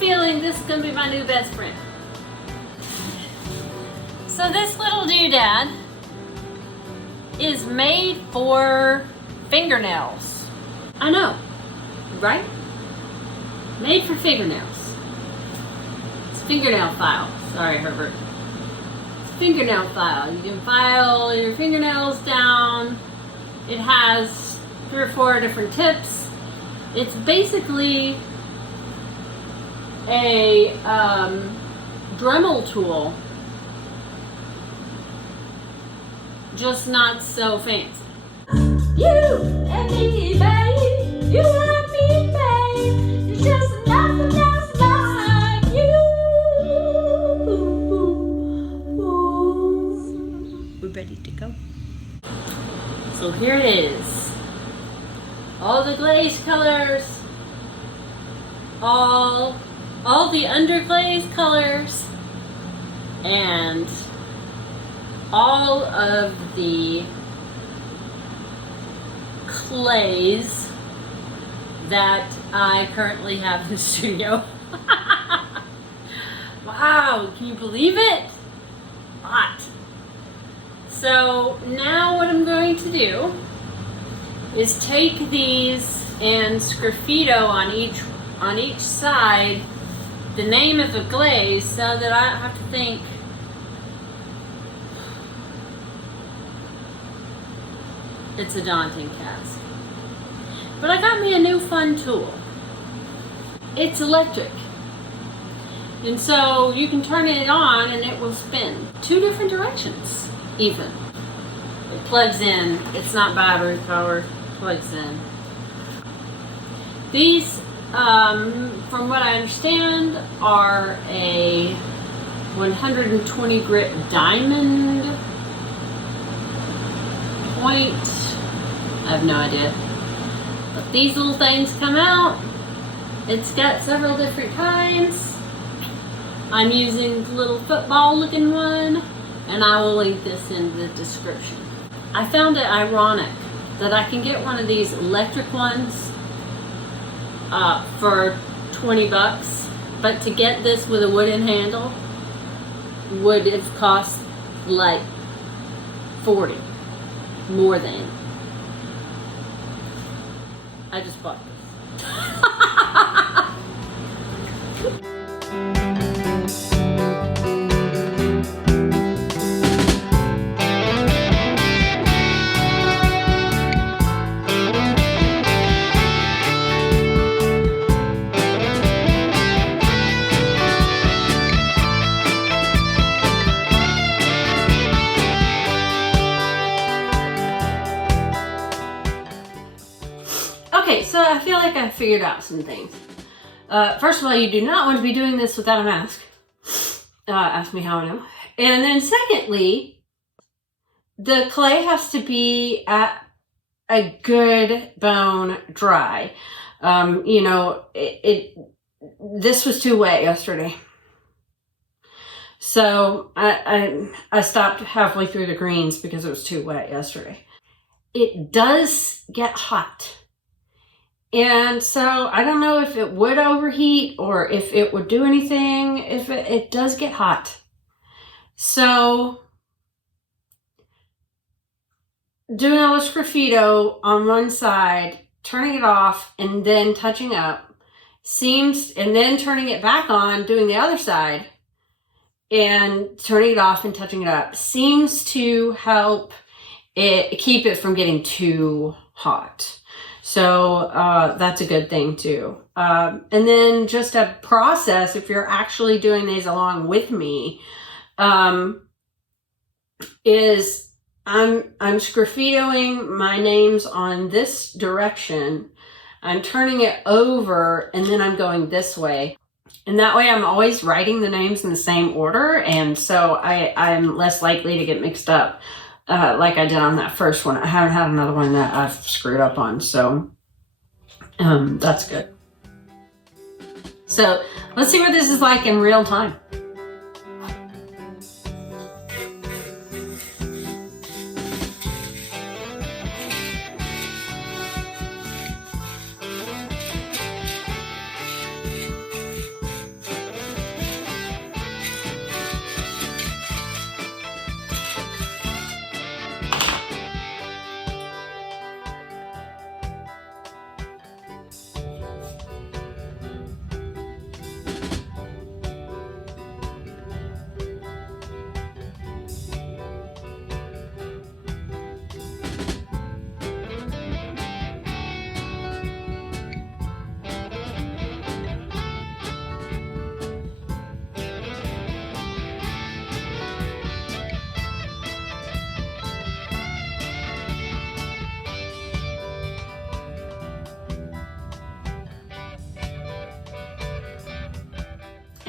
feeling this is gonna be my new best friend. So this little doodad is made for fingernails. I know, right? Made for fingernails. It's fingernail file. Sorry, Herbert. It's fingernail file. You can file your fingernails down. It has 3 or 4 different tips. It's basically a Dremel tool, just not so fancy. You and me, babe. You and me, babe. It's just nothing else like you. We're ready to go. So here it is. All the glaze colors. All the underglaze colors. And all of the clays that I currently have in the studio. Wow, can you believe it? Hot. So now what I'm going to do is take these and Sgraffito on each side the name of the glaze so that I don't have to think. It's a daunting task. But I got me a new fun tool. It's electric. And so you can turn it on and it will spin 2 different directions even. It plugs in. It's not battery powered. Plugs in. These, from what I understand, are a 120 grit diamond point. I have no idea. But these little things come out. It's got several different kinds. I'm using the little football looking one, and I will link this in the description. I found it ironic that I can get one of these electric ones for 20 bucks, but to get this with a wooden handle would have cost like 40, more than. I just bought this. Okay, so I feel like I figured out some things. First of all, you do not want to be doing this without a mask. Ask me how I know. And then secondly, the clay has to be at a good bone dry. You know, this was too wet yesterday. So I stopped halfway through the greens because it was too wet yesterday. It does get hot. And so I don't know if it would overheat or if it would do anything. If it does get hot. So doing all the Sgraffito on one side, turning it off and then touching up and then turning it back on, doing the other side and turning it off and touching it up seems to help keep it from getting too hot. So that's a good thing too. And then just a process, if you're actually doing these along with me, is I'm Sgraffitoing my names on this direction. I'm turning it over and then I'm going this way. And that way I'm always writing the names in the same order. And so I'm less likely to get mixed up. Like I did on that first one. I haven't had another one that I've screwed up on, so that's good. So let's see what this is like in real time.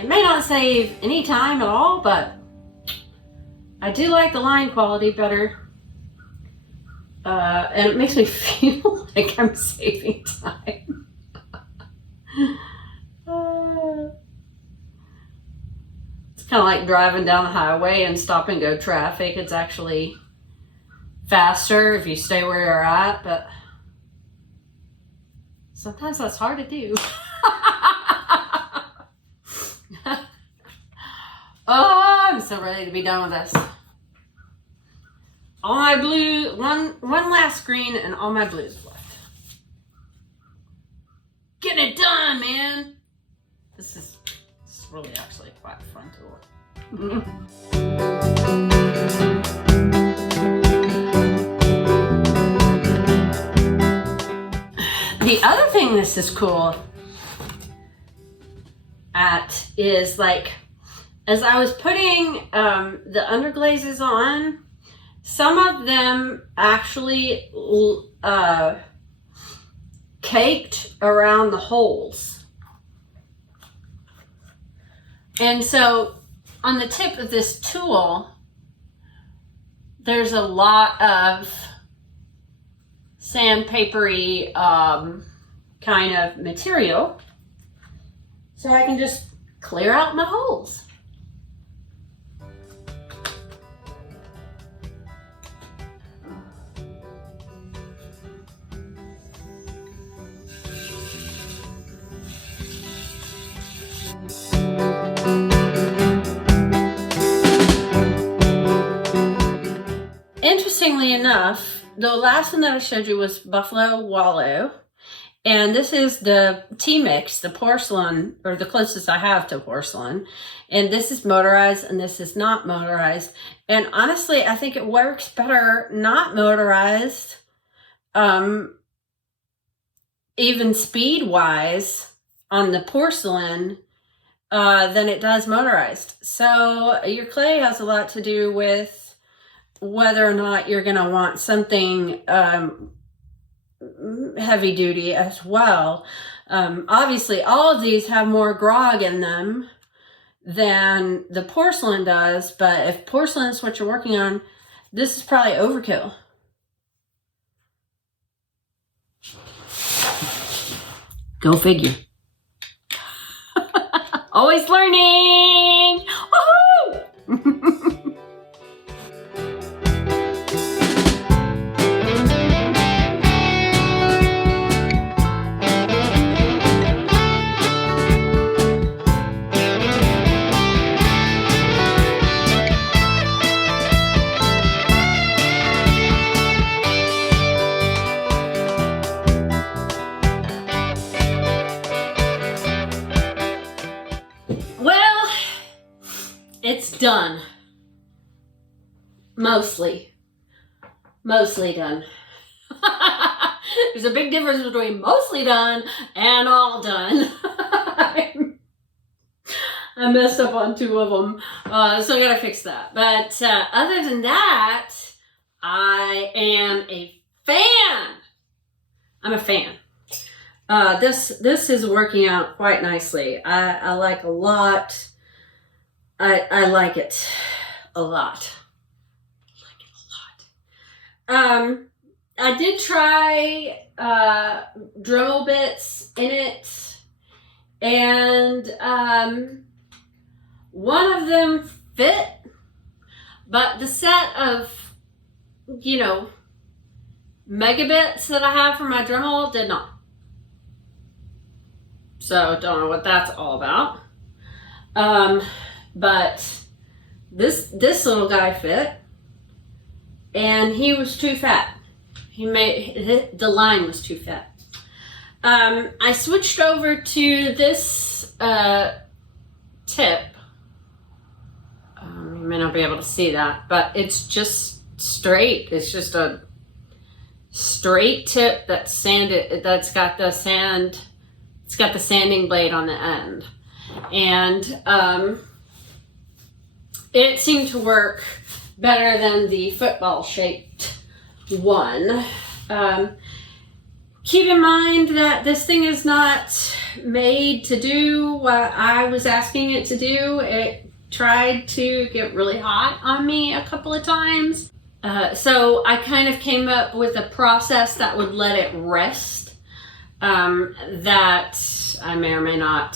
It may not save any time at all, but I do like the line quality better. And it makes me feel like I'm saving time. It's kind of like driving down the highway and stop and go traffic. It's actually faster if you stay where you're at, but sometimes that's hard to do. Oh, I'm so ready to be done with this. All my blue, one last screen and all my blues left. Getting it done, man. This is really actually quite fun to work. The other thing this is cool at is like, as I was putting the underglazes on, some of them actually caked around the holes. And so on the tip of this tool, there's a lot of sandpapery kind of material. So I can just clear out my holes. Interestingly enough, the last one that I showed you was Buffalo Wallow, and this is the T-Mix, the porcelain, or the closest I have to porcelain, and this is motorized and this is not motorized. And honestly, I think it works better not motorized, even speed-wise on the porcelain than it does motorized. So your clay has a lot to do with whether or not you're going to want something heavy duty as well. Obviously, all of these have more grog in them than the porcelain does, but if porcelain is what you're working on, this is probably overkill. Go figure. Always learning! Woohoo! It's done. Mostly done. There's a big difference between mostly done and all done. I messed up on 2 of them, so I gotta fix that. But other than that, I am a fan. I'm a fan. This is working out quite nicely. I like a lot. I like it a lot. I did try Dremel bits in it, and one of them fit, but the set of, megabits that I have for my Dremel did not. So don't know what that's all about. But this little guy fit, and he was too fat. The line was too fat. I switched over to this tip. You may not be able to see that, but it's just straight. It's just a straight tip that's sanded. That's got the sand. It's got the sanding blade on the end, and it seemed to work better than the football shaped one. Keep in mind that this thing is not made to do what I was asking it to do. It tried to get really hot on me a couple of times. So I kind of came up with a process that would let it rest, that I may or may not,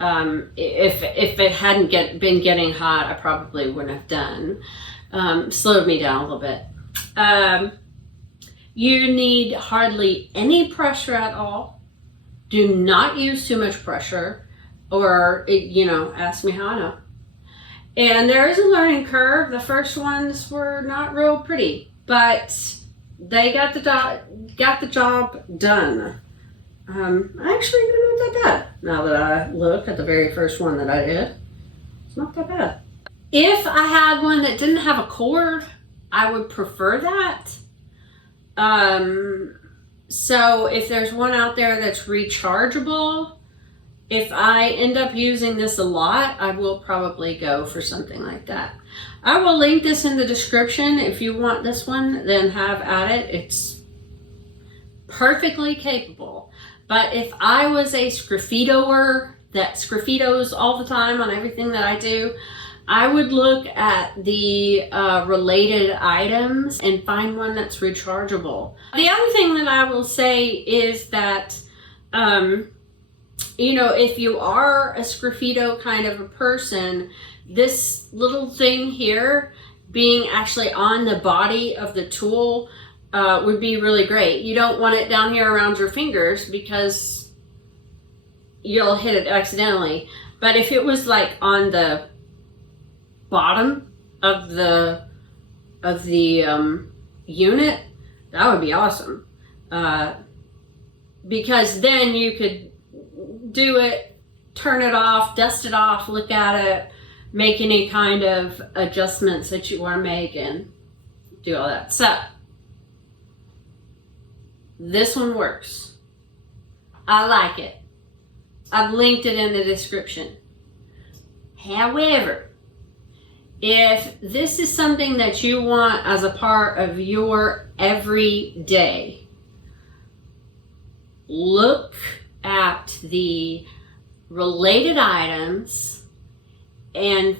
if it hadn't been getting hot, I probably wouldn't have done. Slowed me down a little bit. You need hardly any pressure at all. Do not use too much pressure, or, ask me how I know. And there is a learning curve. The first ones were not real pretty, but they got the job done. Actually, not that bad. Now that I look at the very first one that I did, it's not that bad. If I had one that didn't have a cord, I would prefer that. So if there's one out there that's rechargeable, if I end up using this a lot, I will probably go for something like that. I will link this in the description. If you want this one, then have at it. It's perfectly capable. But if I was a Sgraffitoer that Sgraffitos all the time on everything that I do, I would look at the related items and find one that's rechargeable. The other thing that I will say is that, if you are a Sgraffito kind of a person, this little thing here being actually on the body of the tool would be really great. You don't want it down here around your fingers because you'll hit it accidentally. But if it was like on the bottom of the unit, that would be awesome. Because then you could do it, turn it off, dust it off, look at it, make any kind of adjustments that you want to make, and do all that. So this one works. I like it. I've linked it in the description. However, if this is something that you want as a part of your everyday, look at the related items and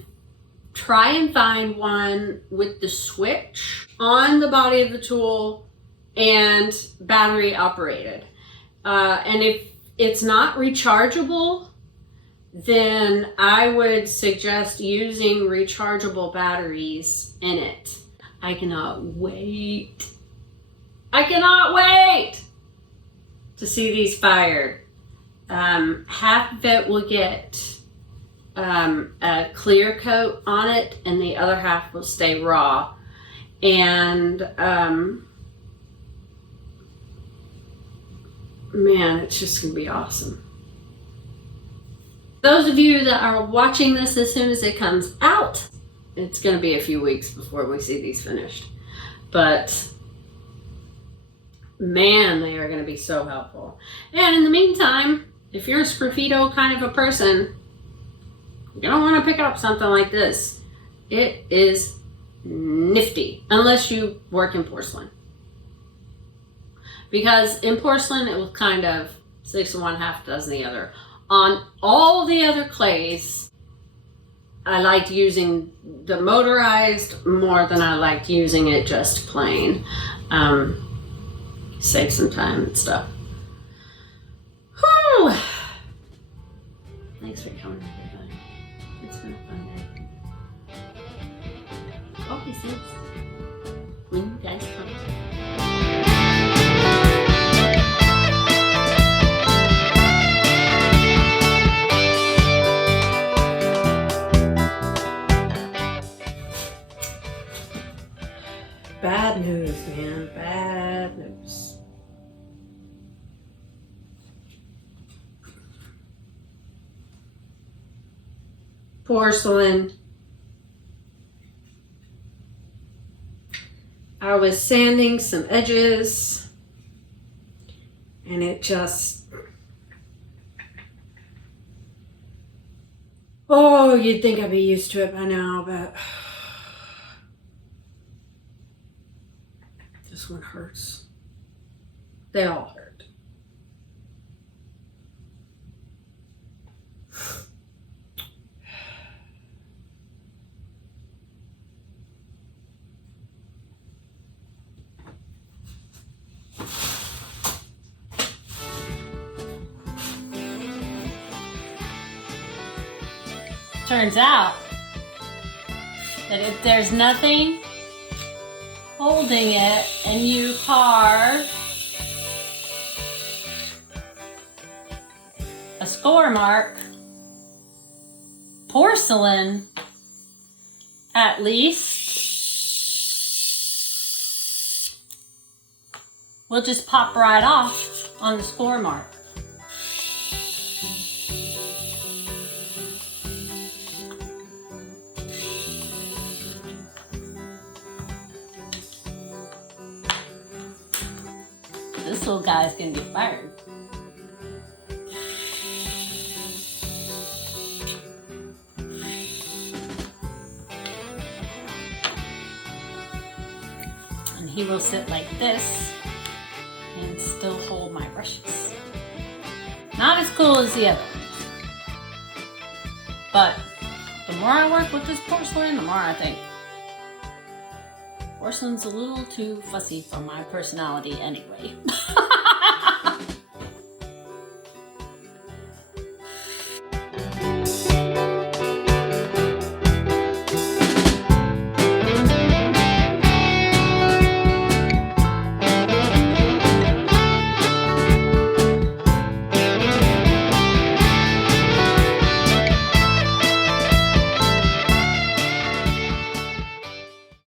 try and find one with the switch on the body of the tool and battery operated. And if it's not rechargeable, then I would suggest using rechargeable batteries in it. I cannot wait. I cannot wait to see these fired. Half of it will get a clear coat on it, and the other half will stay raw. And man, it's just gonna be awesome. Those of you that are watching this as soon as it comes out, it's gonna be a few weeks before we see these finished. But man, they are gonna be so helpful. And in the meantime, if you're a Sgraffito kind of a person, you don't want to pick up something like this. It is nifty, unless you work in porcelain. Because in porcelain, it was kind of 6 of one, half dozen the other. On all the other clays, I liked using the motorized more than I liked using it just plain. Save some time and stuff. Whew. Thanks for coming, everybody. It's been a fun day. Hope you see when you guys come. Bad news, man. Bad news. Porcelain. I was sanding some edges and it just, oh, you'd think I'd be used to it by now, but this one hurts. They all hurt. Turns out that if there's nothing holding it and you carve a score mark, porcelain at least, will just pop right off on the score mark. This little guy's gonna get fired. And he will sit like this and still hold my brushes. Not as cool as the other ones. But the more I work with this porcelain, the more I think porcelain's a little too fussy for my personality anyway.